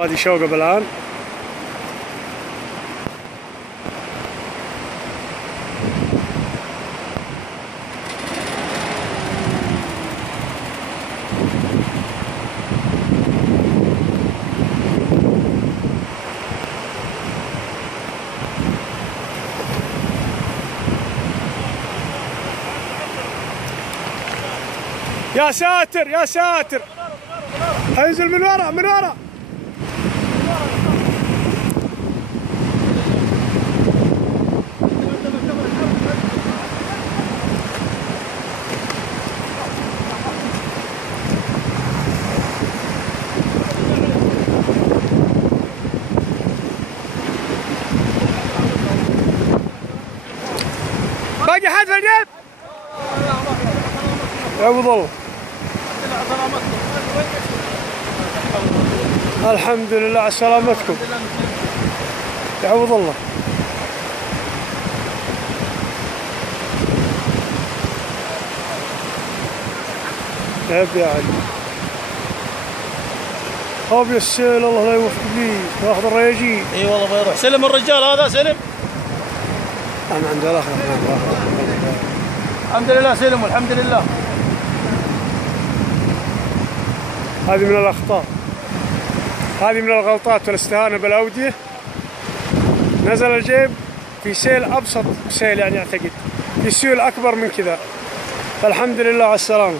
هذه شوقب الآن. يا ساتر يا ساتر، هينزل من ورا من ورا. باقي حد في الجيب؟ يعوض الله. الحمد لله على سلامتكم. يعوض الله. عيب يا علي. هاب يا السيل، الله لا يوفق بيه واخذ الرياجين. اي والله بيروح. سلم الرجال هذا، سلم. انا عند الاخر. الحمد لله سلم والحمد لله. هذه من الاخطاء، هذه من الغلطات والاستهانة بالاودية. نزل الجيب في سيل ابسط سيل، يعني اعتقد في سيول اكبر من كذا. فالحمد لله على السلامة.